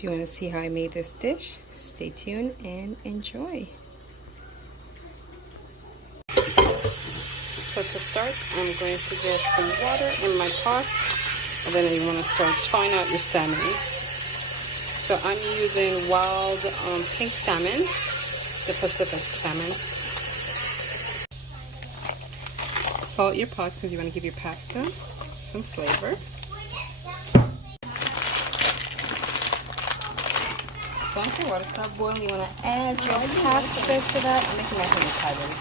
If you want to see how I made this dish, stay tuned and enjoy. So to start, I'm going to get some water in my pot, and then you want to start thawing out your salmon. So I'm using wild pink salmon, the Pacific salmon. Salt your pot because you want to give your pasta some flavor. So once your water starts boiling, you want to add your pasta to that. I'm making my honey patties.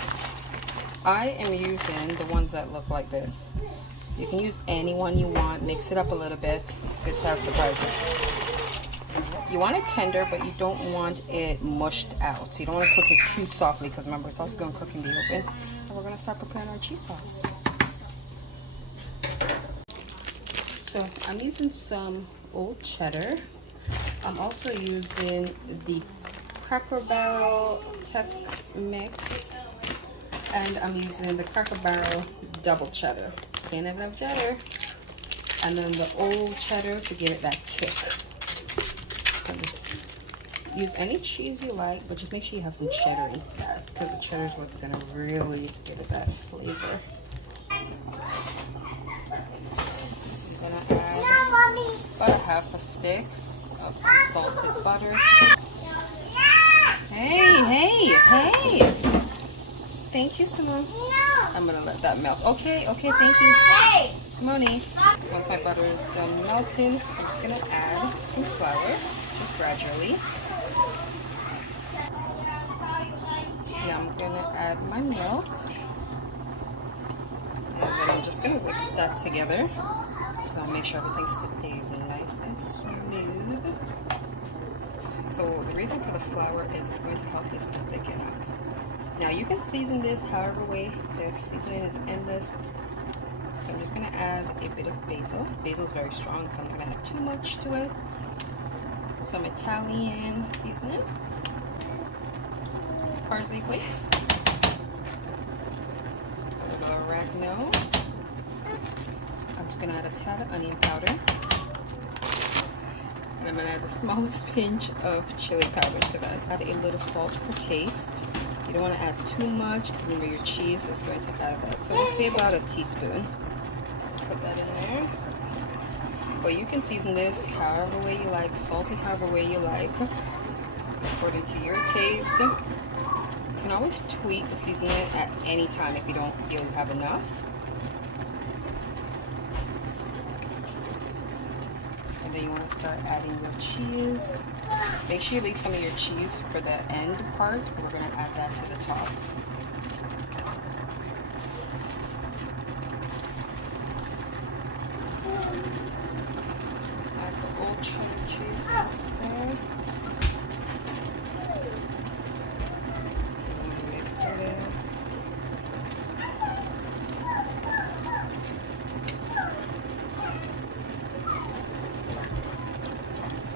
I am using the ones that look like this. You can use any one you want. Mix it up a little bit. It's good to have surprises. You want it tender, but you don't want it mushed out. So you don't want to cook it too softly because remember, it's also going to cook in the oven. And we're going to start preparing our cheese sauce. So I'm using some old cheddar. I'm also using the Cracker Barrel Tex-Mix, and I'm using the Cracker Barrel double cheddar. Can't have enough cheddar. And then the old cheddar to give it that kick. Use any cheese you like, but just make sure you have some cheddar in that, because the cheddar is what's going to really give it that flavor. I'm going to add about a half a stick of salted butter. Hey! Thank you, Simone. I'm gonna let that melt. Okay, thank you. Simone. Once my butter is done melting, I'm just gonna add some flour, just gradually. Now I'm gonna add my milk. And then I'm just gonna mix that together. So I'll make sure everything stays nice and smooth. So the reason for the flour is it's going to help this to thicken up. Now you can season this however way. The seasoning is endless. So I'm just going to add a bit of basil. Basil is very strong, so I'm not going to add too much to it. Some Italian seasoning. Parsley flakes. A little oregano. I'm just going to add a tad of onion powder. And I'm going to add the smallest pinch of chili powder to that. Add a little salt for taste. You don't want to add too much because remember your cheese is going to have that. So we'll say about a teaspoon. Put that in there. But you can season this however way you like. Salt it however way you like. According to your taste. You can always tweak the seasoning at any time if you don't feel you have enough. And then you want to start adding your cheese. Make sure you leave some of your cheese for the end part. We're going to add that to the top. Add the old cheddar cheese out there. Mix it in.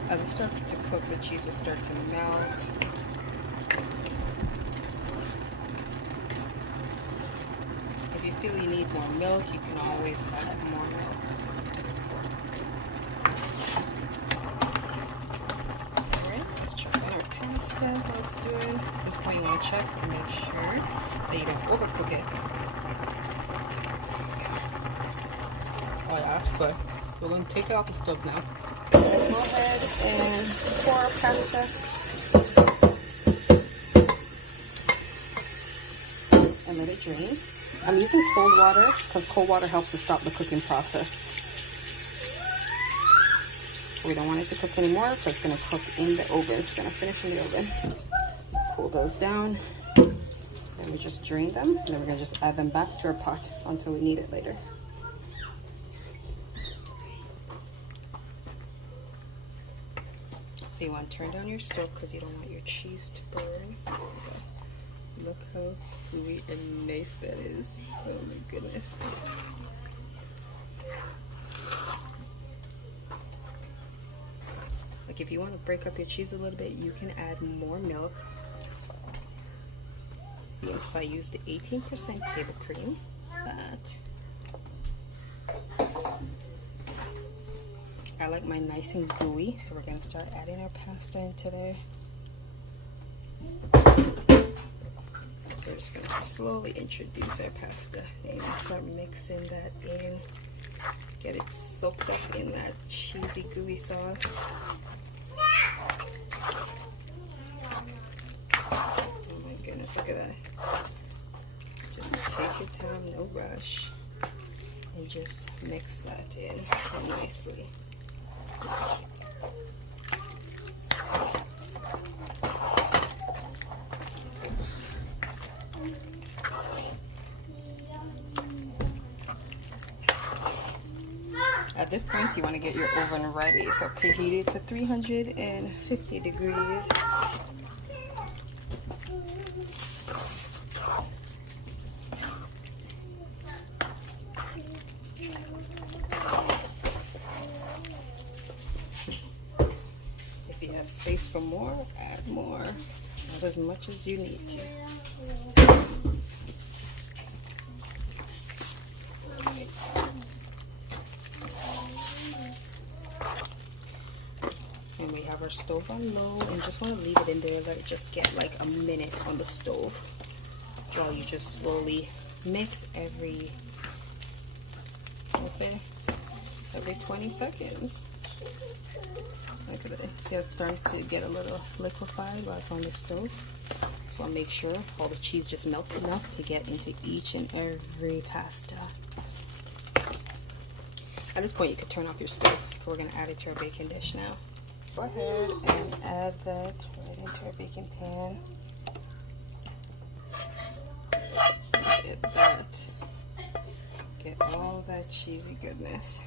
As it starts to cook, the cheese will start to melt. If you feel you need more milk, you can always add more milk. Alright, let's check on our pasta, how it's doing. At this point you want to check to make sure that you don't overcook it. Oh, I asked for it. We're going to take it off the stove now. Go ahead and pour our pasta. And let it drain. I'm using cold water because cold water helps to stop the cooking process. We don't want it to cook anymore because it's going to cook in the oven. It's going to finish in the oven. So cool those down. Then we just drain them. And then we're going to just add them back to our pot until we need it later. So you want to turn down your stove because you don't want your cheese to burn. Look how gooey and nice that is. Oh my goodness. Like if you want to break up your cheese a little bit, you can add more milk. Yes, I used the 18% table cream. I like mine nice and gooey, so we're gonna start adding our pasta into there. We're just gonna slowly introduce our pasta and start mixing that in. Get it soaked up in that cheesy gooey sauce. Oh my goodness, look at that. Just take your time, no rush, and just mix that in nicely. At this point, you want to get your oven ready, so preheat it to 350 degrees. If you have space for more, add more. Add as much as you need to. And we have our stove on low, and just want to leave it in there, let it just get like a minute on the stove while you just slowly mix every 20 seconds. Look at it. See, it's starting to get a little liquefied while it's on the stove. So I'll make sure all the cheese just melts enough to get into each and every pasta. At this point, you could turn off your stove. We're going to add it to our baking dish now. Go ahead and add that right into our baking pan. Get that. Get all that cheesy goodness.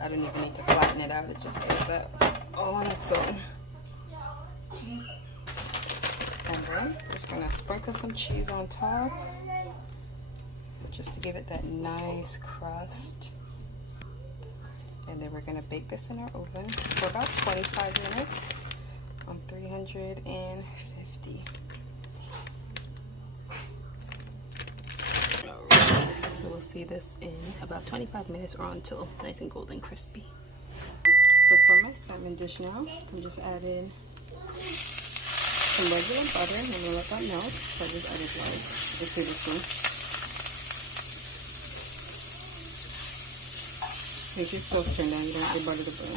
I don't even need to flatten it out. It just does that all on its own. And then we're just going to sprinkle some cheese on top, just to give it that nice crust. And then we're going to bake this in our oven for about 25 minutes on 350. Alright, so we'll see this in about 25 minutes or until nice and golden crispy. So for my salmon dish now, I'm just adding some regular butter, and I'm going to let that melt. So I just added like, let's do this one. Make your stove turn down, you don't want your butter to burn.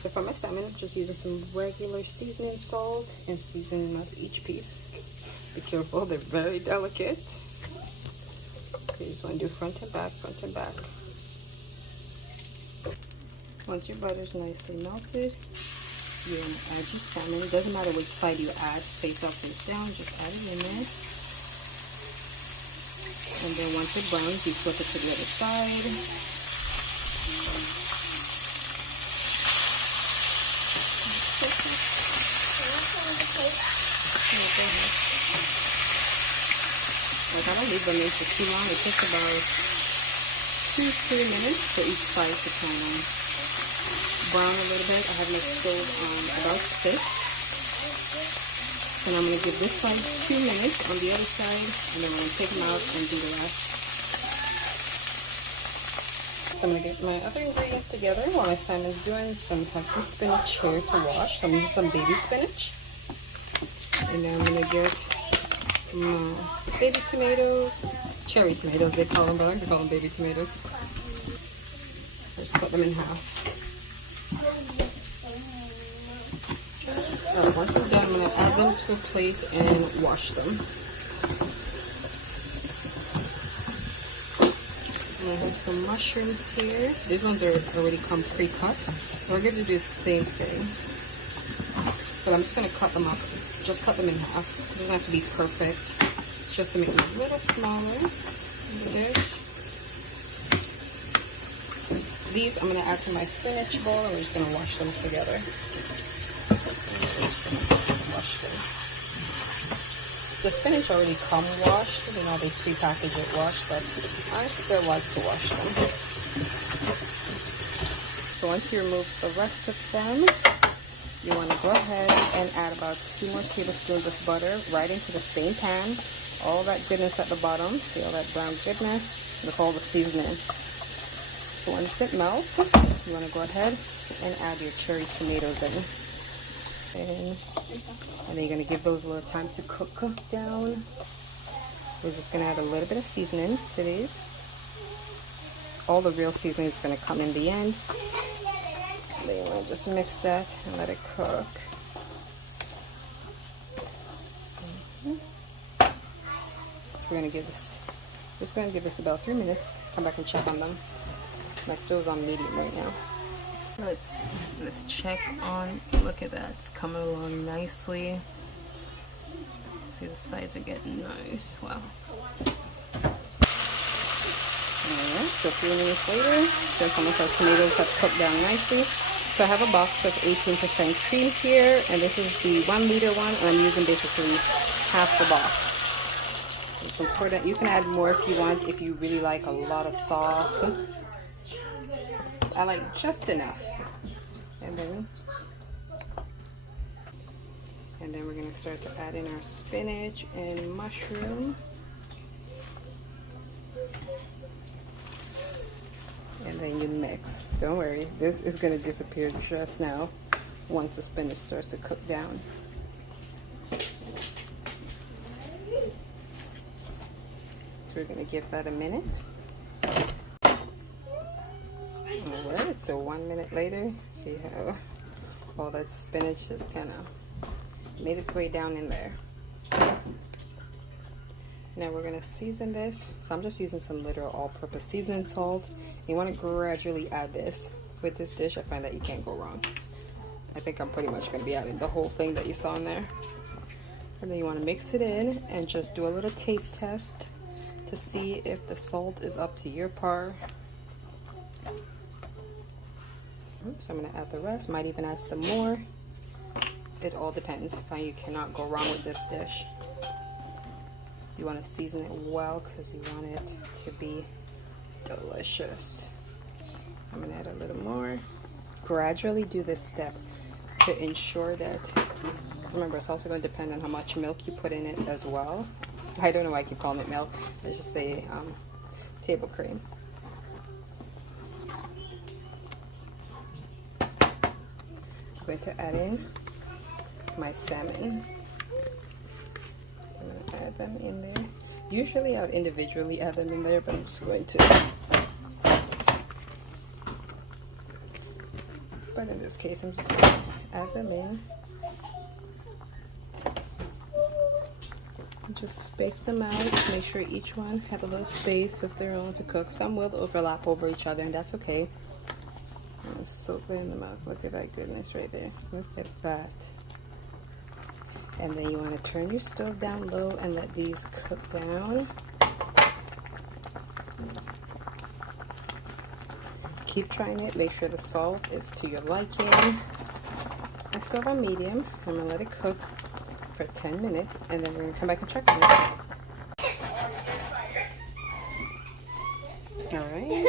So for my salmon, I'm just using some regular seasoning salt and seasoning of each piece. Be careful, they're very delicate. So you just want to do front and back, front and back. Once your butter's nicely melted, you add your salmon. It doesn't matter which side you add, face up, face down, just add it in there. And then once it browns, you flip it to the other side. Like, I don't leave them in for too long. It takes about 2-3 minutes for each side to kind of brown a little bit. I have my stove on about 6. And I'm going to give this side 2 minutes on the other side, and then we're going to take them out and do the rest. So I'm going to get my other ingredients together while my salmon's doing. So I'm going to have some spinach here to wash. So I'm using some baby spinach. And then I'm going to get my baby tomatoes, cherry tomatoes they call them, but I like to call them baby tomatoes. Just cut them in half. Alright, once it's done, I'm going to add them to a plate and wash them. I have some mushrooms here. These ones are already come pre-cut. So we're going to do the same thing. But I'm just going to cut them up. Just cut them in half. It doesn't have to be perfect. It's just to make them a little smaller in the dish. These I'm going to add to my spinach bowl, and we're just going to wash them together. Wash them. The spinach already come washed. You know, they pre-package it washed, but I still like to wash them. So once you remove the rest of them, you want to go ahead and add about 2 more tablespoons of butter right into the same pan. All that goodness at the bottom. See all that brown goodness? That's all the seasoning. So once it melts, you want to go ahead and add your cherry tomatoes in. And then you're going to give those a little time to cook down. We're just going to add a little bit of seasoning to these. All the real seasoning is going to come in the end. And then you want to just mix that and let it cook. We're going to give this, just going to give this about 3 minutes. Come back and check on them. My stove's on medium right now. Let's check on, look at that, it's coming along nicely. See, the sides are getting nice. Wow. Alright, so 3 minutes later, since some of our tomatoes have cooked down nicely. So I have a box of 18% cream here, and this is the 1 liter one, and I'm using basically half the box. It's important. You can add more if you want, if you really like a lot of sauce. I like just enough. And then we're gonna start to add in our spinach and mushroom. And then you mix. Don't worry, this is gonna disappear just now once the spinach starts to cook down. So we're gonna give that a minute. Alright, so 1 minute later, see how all that spinach just kind of made its way down in there. Now we're gonna season this. So I'm just using some literal all-purpose seasoning salt. You want to gradually add this. With this dish, I find that you can't go wrong. I think I'm pretty much gonna be adding the whole thing that you saw in there. And then you want to mix it in and just do a little taste test to see if the salt is up to your par. So I'm going to add the rest, might even add some more. It all depends. You cannot go wrong with this dish. You want to season it well because you want it to be delicious. I'm going to add a little more. Gradually do this step to ensure that, because remember, it's also going to depend on how much milk you put in it as well. I don't know why I keep calling it milk. Let's just say table cream. I'm going to add in my salmon. I'm going to add them in there. Usually I would individually add them in there, but I'm just going to. But in this case, I'm just going to add them in. Just space them out. Make sure each one have a little space of their own to cook. Some will overlap over each other, and that's okay. Soak it in the mouth. Look at that goodness right there. Look at that. And then you want to turn your stove down low and let these cook down. Keep trying it. Make sure the salt is to your liking. I stove on medium. I'm going to let it cook for 10 minutes and then we're going to come back and check on it. Alright.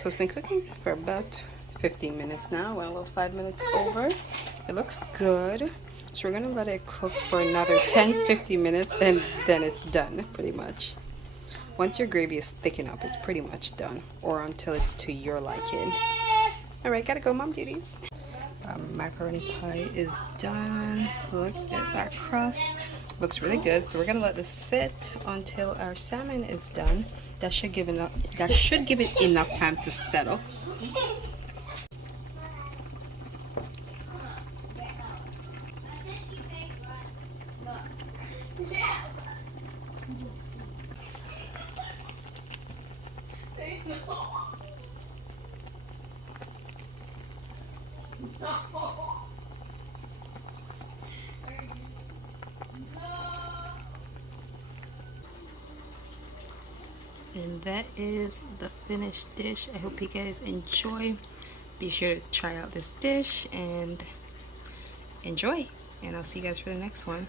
So it's been cooking for about 15 minutes now. Well, 5 minutes over. It looks good. So we're going to let it cook for another 10-15 minutes and then it's done pretty much. Once your gravy is thick enough, it's pretty much done, or until it's to your liking. Alright, gotta go mom duties. Macaroni pie is done. Look at that crust. Looks really good. So we're gonna let this sit until our salmon is done. That should give it enough time to settle. And that is the finished dish. I hope you guys enjoy. Be sure to try out this dish and enjoy. And I'll see you guys for the next one.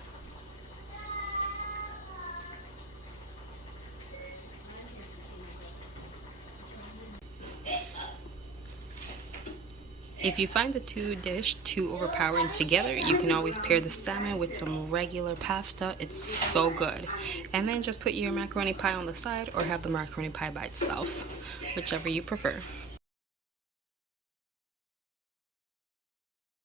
If you find the two dish too overpowering together, you can always pair the salmon with some regular pasta. It's so good. And then just put your macaroni pie on the side or have the macaroni pie by itself, whichever you prefer.